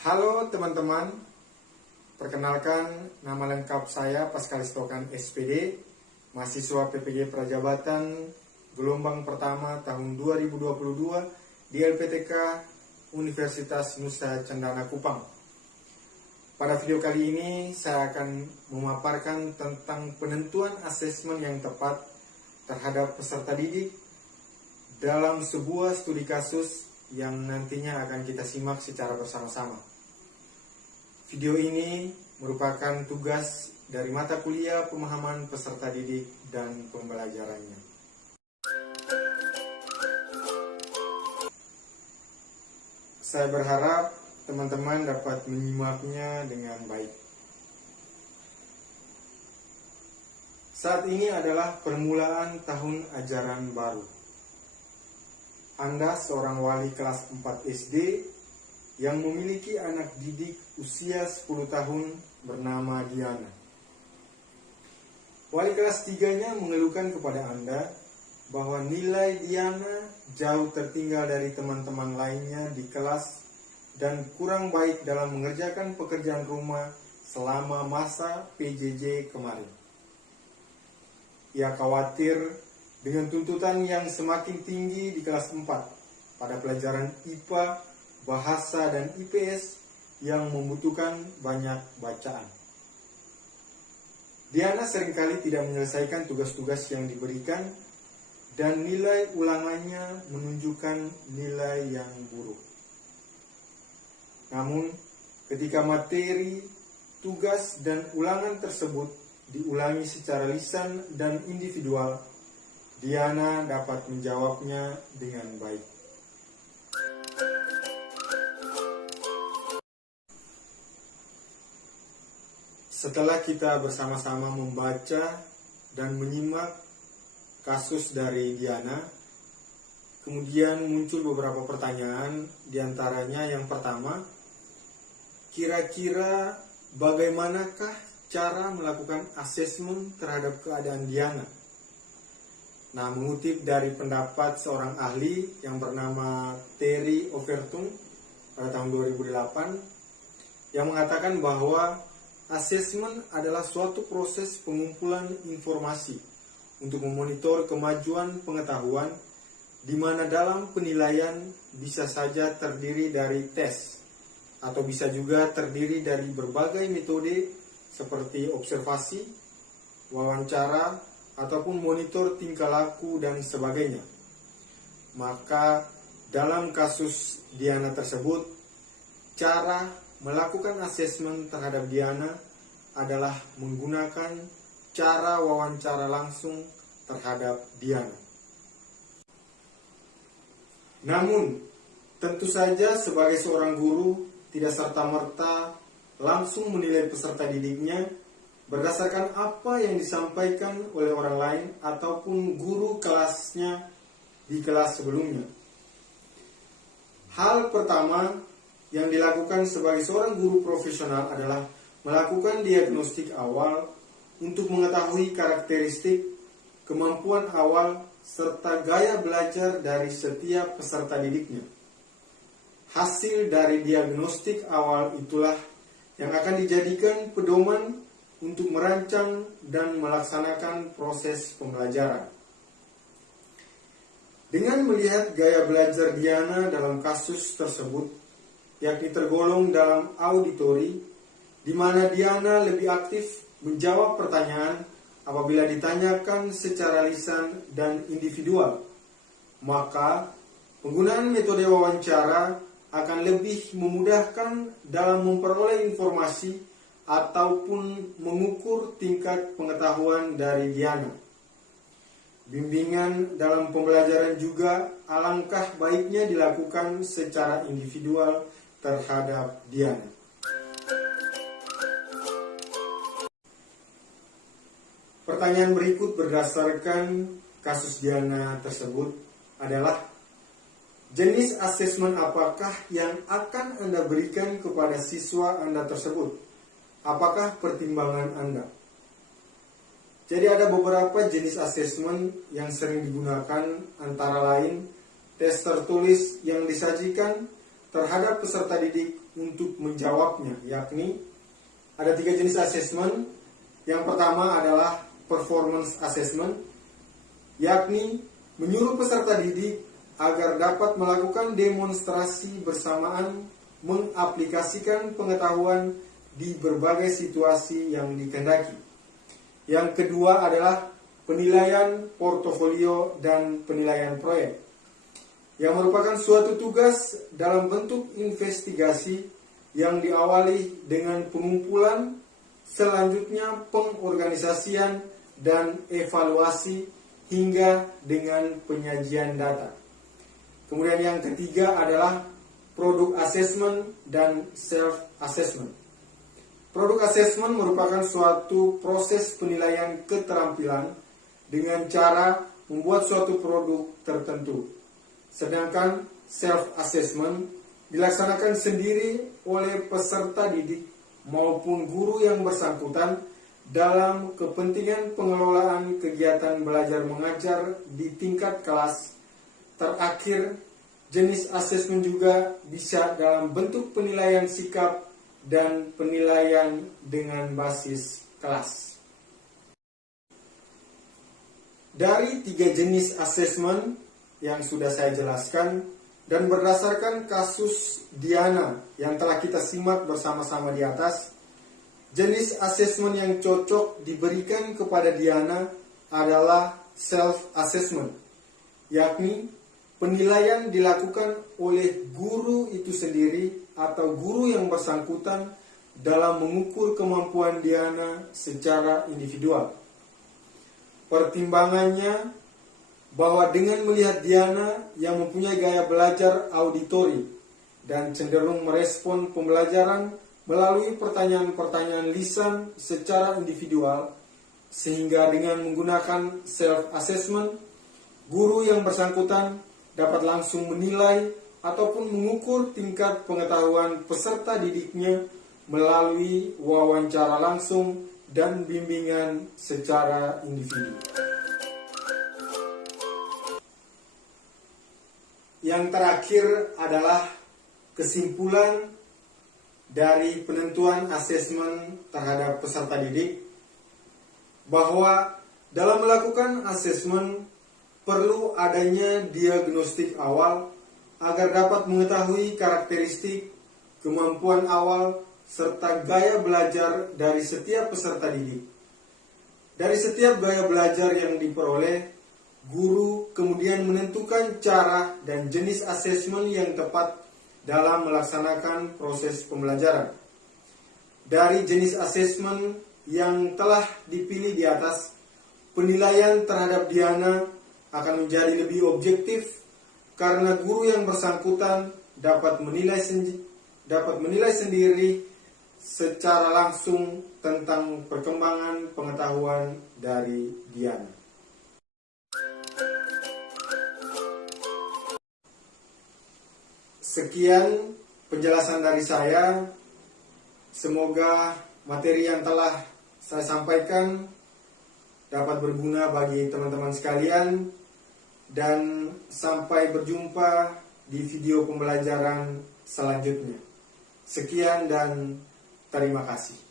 Halo teman-teman, perkenalkan nama lengkap saya Pascal Listokan SPD, mahasiswa PPG Prajabatan gelombang pertama tahun 2022 di LPTK Universitas Nusa Cendana Kupang. Pada video kali ini saya akan memaparkan tentang penentuan asesmen yang tepat terhadap peserta didik dalam sebuah studi kasus yang nantinya akan kita simak secara bersama-sama. Video ini merupakan tugas dari mata kuliah pemahaman peserta didik dan pembelajarannya. Saya berharap teman-teman dapat menyimaknya dengan baik. Saat ini adalah permulaan tahun ajaran baru. Anda seorang wali kelas 4 SD yang memiliki anak didik usia 10 tahun bernama Diana. Wali kelas 3-nya mengeluhkan kepada Anda bahwa nilai Diana jauh tertinggal dari teman-teman lainnya di kelas dan kurang baik dalam mengerjakan pekerjaan rumah selama masa PJJ kemarin. Ia khawatir dengan tuntutan yang semakin tinggi di kelas 4 pada pelajaran IPA, Bahasa dan IPS yang membutuhkan banyak bacaan. Diana seringkali tidak menyelesaikan tugas-tugas yang diberikan dan nilai ulangannya menunjukkan nilai yang buruk. Namun, ketika materi, tugas, dan ulangan tersebut diulangi secara lisan dan individual, Diana dapat menjawabnya dengan baik. Setelah kita bersama-sama membaca dan menyimak kasus dari Diana, kemudian muncul beberapa pertanyaan, diantaranya yang pertama, kira-kira bagaimanakah cara melakukan asesmen terhadap keadaan Diana? Nah, mengutip dari pendapat seorang ahli yang bernama Terry Overton pada tahun 2008, yang mengatakan bahwa asesmen adalah suatu proses pengumpulan informasi untuk memonitor kemajuan pengetahuan, di mana dalam penilaian bisa saja terdiri dari tes, atau bisa juga terdiri dari berbagai metode seperti observasi, wawancara, ataupun monitor tingkah laku dan sebagainya. Maka dalam kasus Diana tersebut, cara melakukan asesmen terhadap Diana adalah menggunakan cara wawancara langsung terhadap Diana. Namun, tentu saja sebagai seorang guru tidak serta-merta langsung menilai peserta didiknya berdasarkan apa yang disampaikan oleh orang lain ataupun guru kelasnya di kelas sebelumnya. Hal pertama yang dilakukan sebagai seorang guru profesional adalah melakukan diagnostik awal untuk mengetahui karakteristik, kemampuan awal, serta gaya belajar dari setiap peserta didiknya. Hasil dari diagnostik awal itulah yang akan dijadikan pedoman untuk merancang dan melaksanakan proses pembelajaran. Dengan melihat gaya belajar Diana dalam kasus tersebut, yakni tergolong dalam auditori, di mana Diana lebih aktif menjawab pertanyaan apabila ditanyakan secara lisan dan individual, maka penggunaan metode wawancara akan lebih memudahkan dalam memperoleh informasi ataupun mengukur tingkat pengetahuan dari Diana. Bimbingan dalam pembelajaran juga alangkah baiknya dilakukan secara individual terhadap Diana. Pertanyaan berikut berdasarkan kasus Diana tersebut adalah, jenis asesmen apakah yang akan Anda berikan kepada siswa Anda tersebut? Apakah pertimbangan Anda? Jadi ada beberapa jenis asesmen yang sering digunakan, antara lain tes tertulis yang disajikan terhadap peserta didik untuk menjawabnya, yakni ada 3 jenis asesmen. Yang pertama adalah performance assessment, yakni menyuruh peserta didik agar dapat melakukan demonstrasi bersamaan mengaplikasikan pengetahuan di berbagai situasi yang dikehendaki. Yang kedua adalah penilaian portofolio dan penilaian proyek, yang merupakan suatu tugas dalam bentuk investigasi yang diawali dengan pengumpulan, selanjutnya pengorganisasian dan evaluasi hingga dengan penyajian data. Kemudian yang ketiga adalah product assessment dan self-assessment. Product assessment merupakan suatu proses penilaian keterampilan dengan cara membuat suatu produk tertentu. Sedangkan self-assessment dilaksanakan sendiri oleh peserta didik maupun guru yang bersangkutan dalam kepentingan pengelolaan kegiatan belajar mengajar di tingkat kelas. Terakhir, jenis asesmen juga bisa dalam bentuk penilaian sikap dan penilaian dengan basis kelas. Dari 3 jenis asesmen yang sudah saya jelaskan dan berdasarkan kasus Diana yang telah kita simak bersama-sama di atas, jenis asesmen yang cocok diberikan kepada Diana adalah self-assessment, yakni penilaian dilakukan oleh guru itu sendiri atau guru yang bersangkutan dalam mengukur kemampuan Diana secara individual. Pertimbangannya bahwa dengan melihat Diana yang mempunyai gaya belajar auditori dan cenderung merespon pembelajaran melalui pertanyaan-pertanyaan lisan secara individual, sehingga dengan menggunakan self-assessment, guru yang bersangkutan dapat langsung menilai ataupun mengukur tingkat pengetahuan peserta didiknya melalui wawancara langsung dan bimbingan secara individu. Yang terakhir adalah kesimpulan dari penentuan asesmen terhadap peserta didik, bahwa dalam melakukan asesmen perlu adanya diagnostik awal agar dapat mengetahui karakteristik, kemampuan awal, serta gaya belajar dari setiap peserta didik. Dari setiap gaya belajar yang diperoleh, guru kemudian menentukan cara dan jenis asesmen yang tepat dalam melaksanakan proses pembelajaran. Dari jenis asesmen yang telah dipilih di atas, penilaian terhadap Diana akan menjadi lebih objektif karena guru yang bersangkutan dapat menilai sendiri secara langsung tentang perkembangan pengetahuan dari Diana. Sekian penjelasan dari saya. Semoga materi yang telah saya sampaikan dapat berguna bagi teman-teman sekalian, dan sampai berjumpa di video pembelajaran selanjutnya. Sekian dan terima kasih.